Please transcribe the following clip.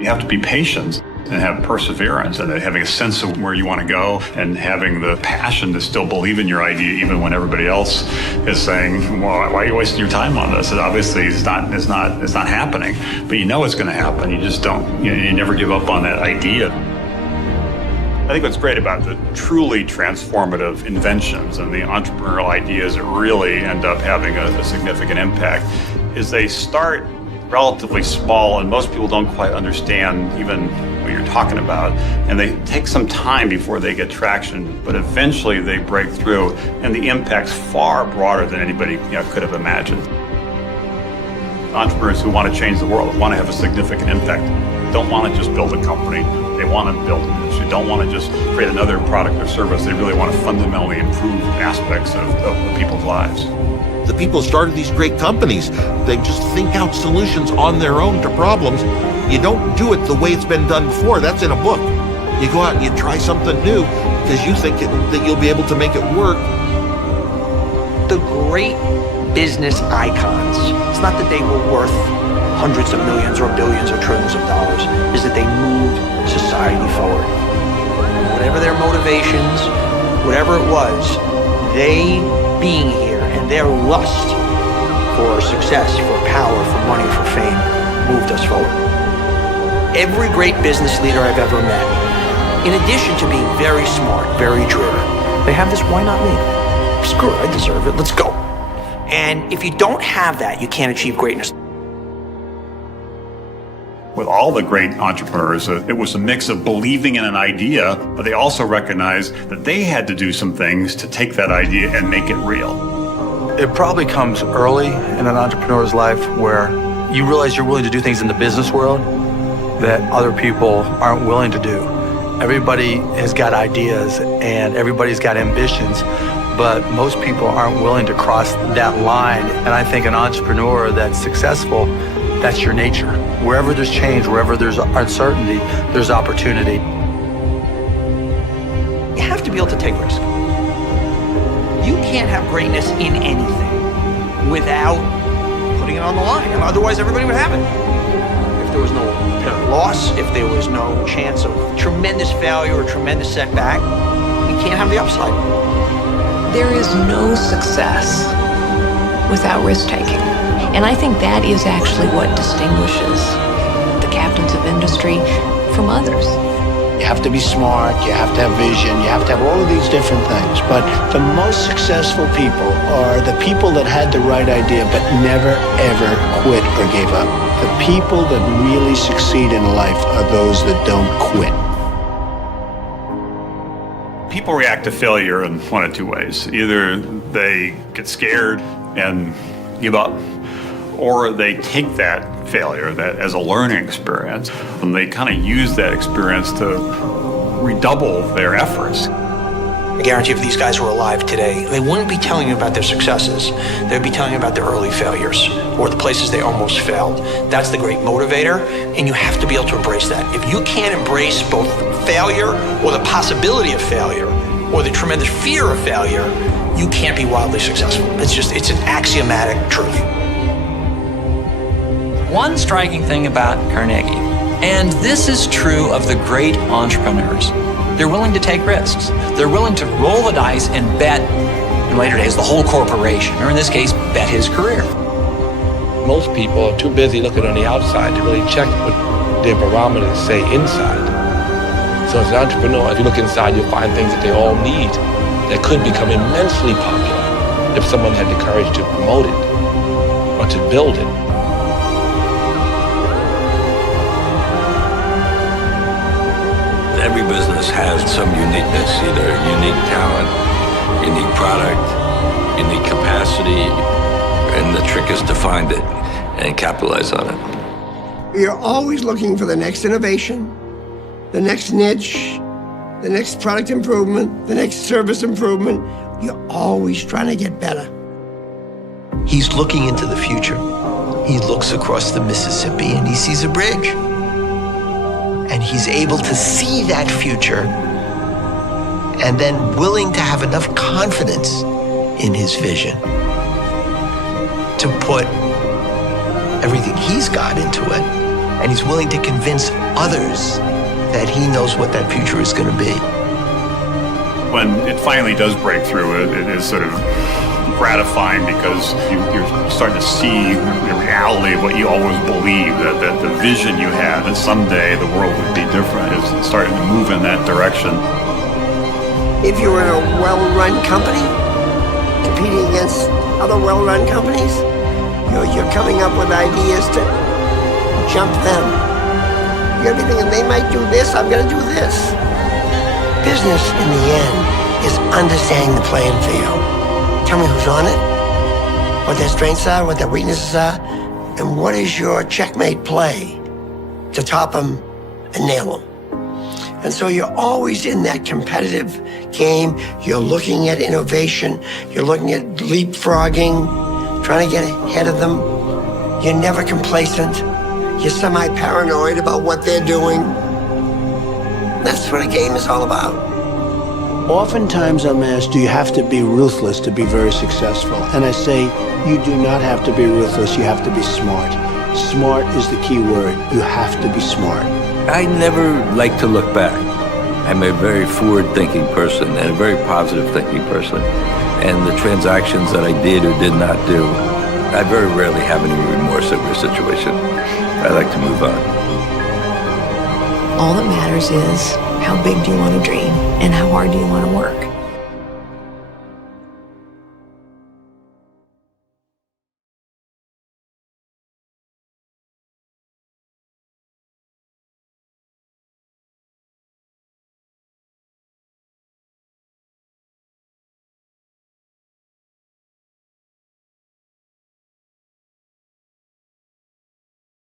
You have to be patient and have perseverance and having a sense of where you want to go and having the passion to still believe in your idea even when everybody else is saying, well, why are you wasting your time on this? It obviously it's not happening, but you know it's going to happen. You just don't, you never give up on that idea. I think what's great about the truly transformative inventions and the entrepreneurial ideas that really end up having a significant impact is they start relatively small and most people don't quite understand even what you're talking about. And they take some time before they get traction, but eventually they break through and the impact's far broader than anybody could have imagined. Entrepreneurs who want to change the world, want to have a significant impact, don't want to just build a company, they want to build an industry, don't want to just create another product or service, they really want to fundamentally improve aspects of people's lives. The people who started these great companies, they just think out solutions on their own to problems. You don't do it the way it's been done before. That's in a book. You go out and you try something new because you think that you'll be able to make it work. The great business icons, it's not that they were worth hundreds of millions or billions or trillions of dollars, is that they moved society forward. Whatever their motivations, whatever it was, they being here and their lust for success, for power, for money, for fame, moved us forward. Every great business leader I've ever met, in addition to being very smart, very driven, they have this, why not me? Screw it, I deserve it, let's go. And if you don't have that, you can't achieve greatness. With all the great entrepreneurs, it was a mix of believing in an idea, but they also recognized that they had to do some things to take that idea and make it real. It probably comes early in an entrepreneur's life where you realize you're willing to do things in the business world that other people aren't willing to do. Everybody has got ideas and everybody's got ambitions, but most people aren't willing to cross that line. And I think an entrepreneur that's successful, that's your nature. Wherever there's change, wherever there's uncertainty, there's opportunity. You have to be able to take risk. You can't have greatness in anything without putting it on the line, and otherwise everybody would have it. If there was no loss, if there was no chance of tremendous failure or tremendous setback, you can't have the upside. There is no success without risk-taking. And I think that is actually what distinguishes the captains of industry from others. You have to be smart, you have to have vision, you have to have all of these different things. But the most successful people are the people that had the right idea but never, ever quit or gave up. The people that really succeed in life are those that don't quit. People react to failure in one of two ways. Either they get scared and give up, or they take that failure as a learning experience, and they kind of use that experience to redouble their efforts. I guarantee if these guys were alive today, they wouldn't be telling you about their successes. They'd be telling you about their early failures or the places they almost failed. That's the great motivator, and you have to be able to embrace that. If you can't embrace both failure or the possibility of failure or the tremendous fear of failure, you can't be wildly successful. It's an axiomatic truth. One striking thing about Carnegie, and this is true of the great entrepreneurs, they're willing to take risks. They're willing to roll the dice and bet, in later days, the whole corporation, or in this case, bet his career. Most people are too busy looking on the outside to really check what their barometers say inside. So as an entrepreneur, if you look inside, you'll find things that they all need that could become immensely popular if someone had the courage to promote it or to build it. Every business has some uniqueness, either unique talent, unique product, unique capacity, and the trick is to find it and capitalize on it. You're always looking for the next innovation, the next niche, the next product improvement, the next service improvement. You're always trying to get better. He's looking into the future. He looks across the Mississippi and he sees a bridge. And he's able to see that future and then willing to have enough confidence in his vision to put everything he's got into it and he's willing to convince others that he knows what that future is going to be. When it finally does break through, it is sort of gratifying because you're starting to see the reality of what you always believed, that the vision you had that someday the world would be different is starting to move in that direction. If you're in a well-run company, competing against other well-run companies, you're coming up with ideas to jump them. You're gonna be thinking, they might do this, I'm gonna do this. Business, in the end, is understanding the playing field. Tell me who's on it, what their strengths are, what their weaknesses are, and what is your checkmate play to top them and nail them. And so you're always in that competitive game. You're looking at innovation. You're looking at leapfrogging, trying to get ahead of them. You're never complacent. You're semi-paranoid about what they're doing. That's what a game is all about. Oftentimes I'm asked, do you have to be ruthless to be very successful? And I say, you do not have to be ruthless, you have to be smart. Smart is the key word. You have to be smart. I never like to look back. I'm a very forward-thinking person and a very positive-thinking person. And the transactions that I did or did not do, I very rarely have any remorse over a situation. I like to move on. All that matters is how big do you want to dream and how hard do you want to work.